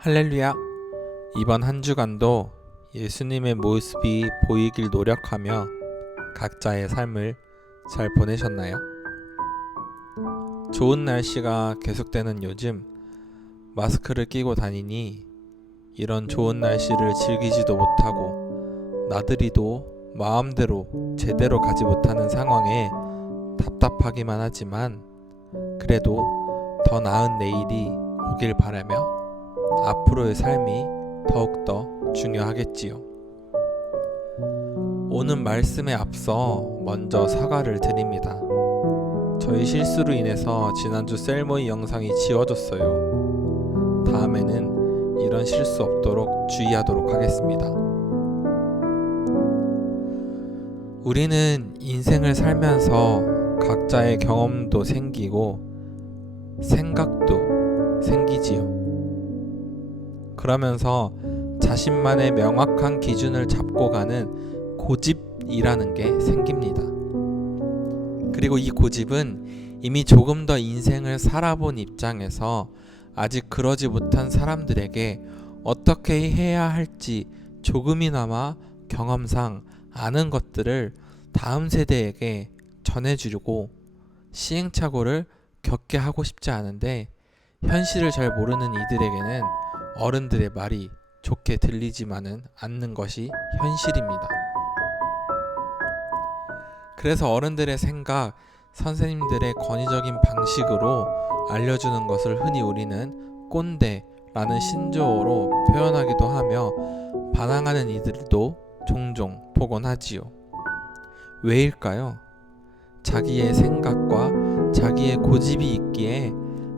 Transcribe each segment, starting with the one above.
할렐루야! 이번 한 주간도 예수님의 모습이 보이길 노력하며 각자의 삶을 잘 보내셨나요? 좋은 날씨가 계속되는 요즘 마스크를 끼고 다니니 이런 좋은 날씨를 즐기지도 못하고 나들이도 마음대로 제대로 가지 못하는 상황에 답답하기만 하지만 그래도 더 나은 내일이 오길 바라며 앞으로의 삶이 더욱더 중요하겠지요. 오는 말씀에 앞서 먼저 사과를 드립니다. 저희 실수로 인해서 지난주 셀모이 영상이 지워졌어요. 다음에는 이런 실수 없도록 주의하도록 하겠습니다. 우리는 인생을 살면서 각자의 경험도 생기고 생각도 생기지요. 그러면서 자신만의 명확한 기준을 잡고 가는 고집이라는 게 생깁니다. 그리고 이 고집은 이미 조금 더 인생을 살아본 입장에서 아직 그러지 못한 사람들에게 어떻게 해야 할지 조금이나마 경험상 아는 것들을 다음 세대에게 전해주려고 시행착오를 겪게 하고 싶지 않은데 현실을 잘 모르는 이들에게는 어른들의 말이 좋게 들리지만은 않는 것이 현실입니다. 그래서 어른들의 생각, 선생님들의 권위적인 방식으로 알려주는 것을 흔히 우리는 꼰대라는 신조어로 표현하기도 하며 반항하는 이들도 종종 보곤 하지요. 왜일까요? 자기의 생각과 자기의 고집이 있기에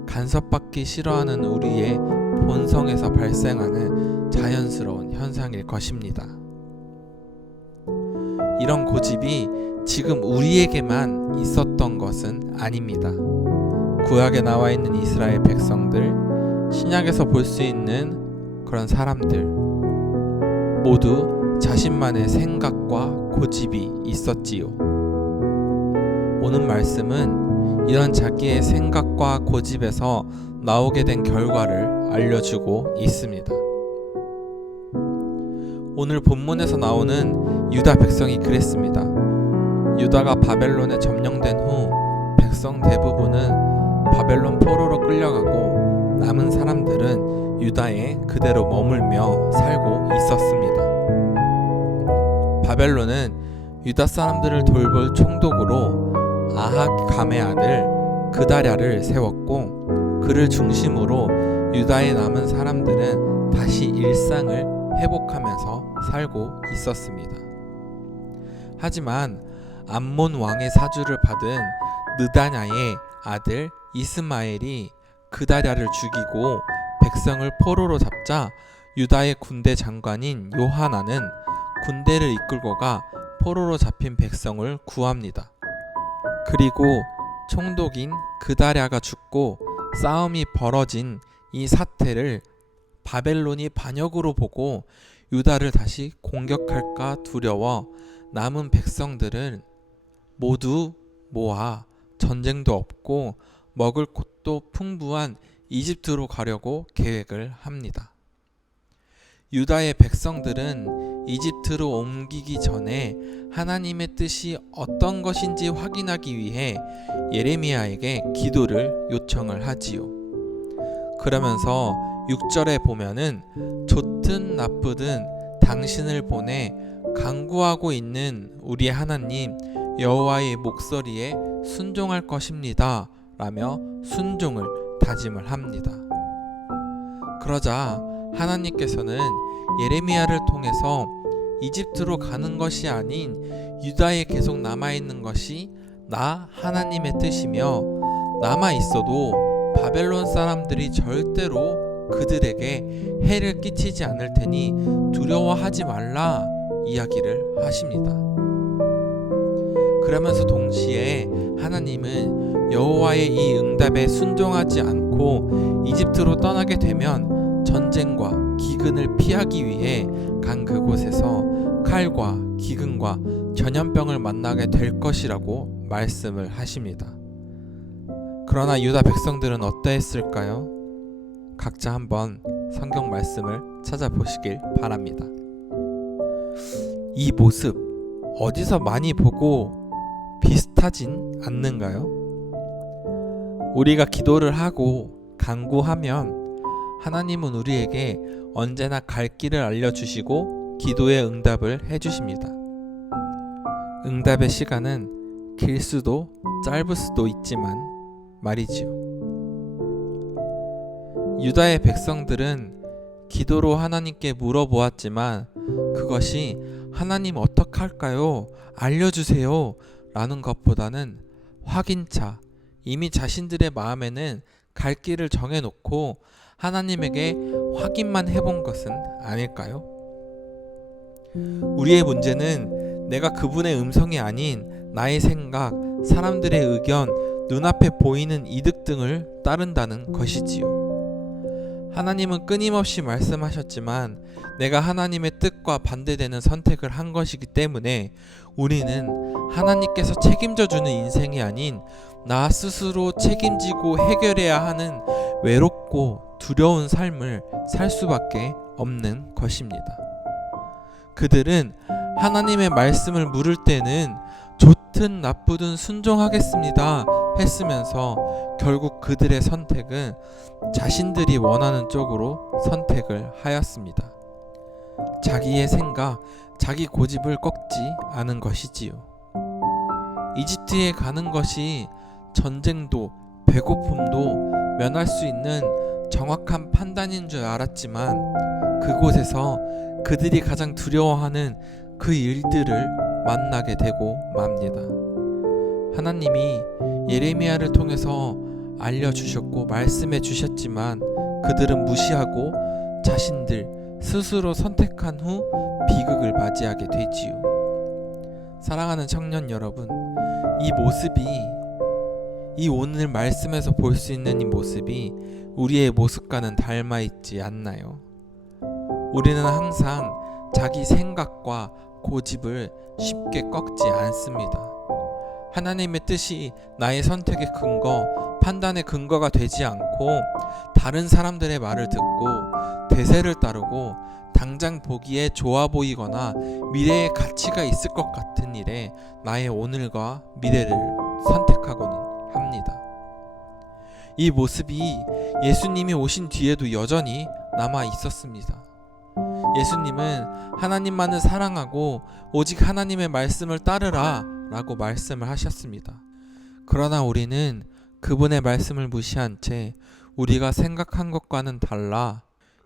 간섭받기 싫어하는 우리의 본성에서 발생하는 자연스러운 현상일 것입니다. 이런 고집이 지금 우리에게만 있었던 것은 아닙니다. 구약에 나와 있는 이스라엘 백성들, 신약에서 볼 수 있는 그런 사람들 모두 자신만의 생각과 고집이 있었지요. 오늘 말씀은 이런 자기의 생각과 고집에서 나오게 된 결과를 알려주고 있습니다. 오늘 본문에서 나오는 유다 백성이 그랬습니다. 유다가 바벨론에 점령된 후 백성 대부분은 바벨론 포로로 끌려가고 남은 사람들은 유다에 그대로 머물며 살고 있었습니다. 바벨론은 유다 사람들을 돌볼 총독으로 아하감의 아들 그다랴를 세웠고 그를 중심으로 유다에 남은 사람들은 다시 일상을 회복하면서 살고 있었습니다. 하지만 암몬 왕의 사주를 받은 느다냐의 아들 이스마엘이 그다랴를 죽이고 백성을 포로로 잡자 유다의 군대 장관인 요하나는 군대를 이끌고 가 포로로 잡힌 백성을 구합니다. 그리고 총독인 그다랴가 죽고 싸움이 벌어진 이 사태를 바벨론이 반역으로 보고 유다를 다시 공격할까 두려워 남은 백성들은 모두 모아 전쟁도 없고 먹을 곳도 풍부한 이집트로 가려고 계획을 합니다. 유다의 백성들은 이집트로 옮기기 전에 하나님의 뜻이 어떤 것인지 확인하기 위해 예레미야에게 기도를 요청을 하지요. 그러면서 6절에 보면은 좋든 나쁘든 당신을 보내 간구하고 있는 우리의 하나님 여호와의 목소리에 순종할 것입니다 라며 순종을 다짐을 합니다. 그러자 하나님께서는 예레미야를 통해서 이집트로 가는 것이 아닌 유다에 계속 남아있는 것이 나 하나님의 뜻이며 남아있어도 바벨론 사람들이 절대로 그들에게 해를 끼치지 않을 테니 두려워하지 말라 이야기를 하십니다. 그러면서 동시에 하나님은 여호와의 이 응답에 순종하지 않고 이집트로 떠나게 되면 전쟁과 기근을 피하기 위해 간 그곳에서 칼과 기근과 전염병을 만나게 될 것이라고 말씀을 하십니다. 그러나 유다 백성들은 어떠했을까요? 각자 한번 성경 말씀을 찾아보시길 바랍니다. 이 모습 어디서 많이 보고 비슷하진 않는가요? 우리가 기도를 하고 간구하면 하나님은 우리에게 언제나 갈 길을 알려주시고 기도의 응답을 해주십니다. 응답의 시간은 길 수도 짧을 수도 있지만 말이지요. 유다의 백성들은 기도로 하나님께 물어보았지만 그것이 하나님 어떡할까요? 알려주세요 라는 것보다는 확인차, 이미 자신들의 마음에는 갈 길을 정해놓고 하나님에게 확인만 해본 것은 아닐까요? 우리의 문제는 내가 그분의 음성이 아닌 나의 생각, 사람들의 의견, 눈앞에 보이는 이득 등을 따른다는 것이지요. 하나님은 끊임없이 말씀하셨지만 내가 하나님의 뜻과 반대되는 선택을 한 것이기 때문에 우리는 하나님께서 책임져 주는 인생이 아닌 나 스스로 책임지고 해결해야 하는 외롭고 두려운 삶을 살 수밖에 없는 것입니다. 그들은 하나님의 말씀을 물을 때는 좋든 나쁘든 순종하겠습니다 했으면서 결국 그들의 선택은 자신들이 원하는 쪽으로 선택을 하였습니다. 자기의 생각, 자기 고집을 꺾지 않은 것이지요. 이집트에 가는 것이 전쟁도 배고픔도 면할 수 있는 정확한 판단인 줄 알았지만 그곳에서 그들이 가장 두려워하는 그 일들을 만나게 되고 맙니다. 하나님이 예레미야를 통해서 알려주셨고 말씀해 주셨지만 그들은 무시하고 자신들 스스로 선택한 후 비극을 맞이하게 되지요. 사랑하는 청년 여러분, 이 모습이, 이 오늘 말씀에서 볼 수 있는 이 모습이 우리의 모습과는 닮아 있지 않나요? 우리는 항상 자기 생각과 고집을 쉽게 꺾지 않습니다. 하나님의 뜻이 나의 선택의 근거, 판단의 근거가 되지 않고 다른 사람들의 말을 듣고 대세를 따르고 당장 보기에 좋아 보이거나 미래에 가치가 있을 것 같은 일에 나의 오늘과 미래를 선택하고는 합니다. 이 모습이 예수님이 오신 뒤에도 여전히 남아 있었습니다. 예수님은 하나님만을 사랑하고 오직 하나님의 말씀을 따르라 라고 말씀을 하셨습니다. 그러나 우리는 그분의 말씀을 무시한 채 우리가 생각한 것과는 달라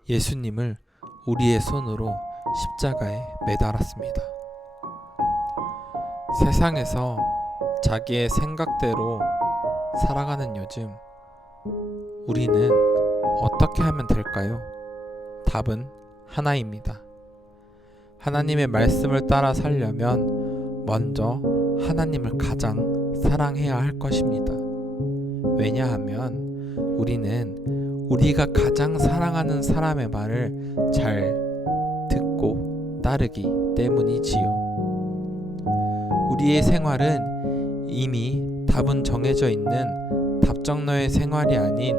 예수님을 우리의 손으로 십자가에 매달았습니다. 세상에서 자기의 생각대로 살아가는 요즘 우리는 어떻게 하면 될까요? 답은 하나입니다. 하나님의 말씀을 따라 살려면 먼저 하나님을 가장 사랑해야 할 것입니다. 왜냐하면 우리는 우리가 가장 사랑하는 사람의 말을 잘 듣고 따르기 때문이지요. 우리의 생활은 이미 답은 정해져 있는 답정너의 생활이 아닌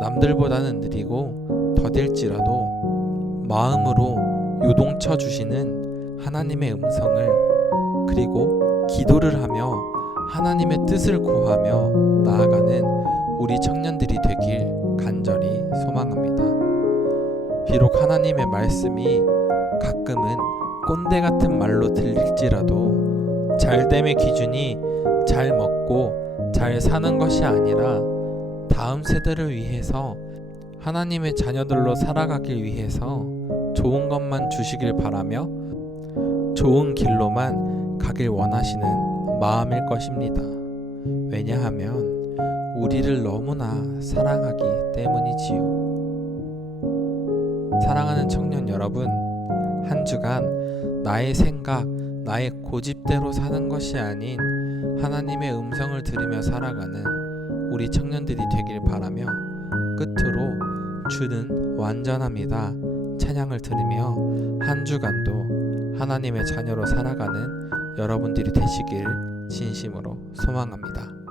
남들보다는 느리고 더딜지라도 마음으로 요동쳐 주시는 하나님의 음성을, 그리고 기도를 하며 하나님의 뜻을 구하며 나아가는 우리 청년들이 되길 간절히 소망합니다. 비록 하나님의 말씀이 가끔은 꼰대 같은 말로 들릴지라도 잘됨의 기준이 잘 먹고 잘 사는 것이 아니라 다음 세대를 위해서 하나님의 자녀들로 살아가길 위해서 좋은 것만 주시길 바라며 좋은 길로만 가길 원하시는 마음일 것입니다. 왜냐하면 우리를 너무나 사랑하기 때문이지요. 사랑하는 청년 여러분, 한 주간 나의 생각, 나의 고집대로 사는 것이 아닌 하나님의 음성을 들으며 살아가는 우리 청년들이 되길 바라며 끝으로 주는 완전합니다 찬양을 들으며 한 주간도 하나님의 자녀로 살아가는 여러분들이 되시길 진심으로 소망합니다.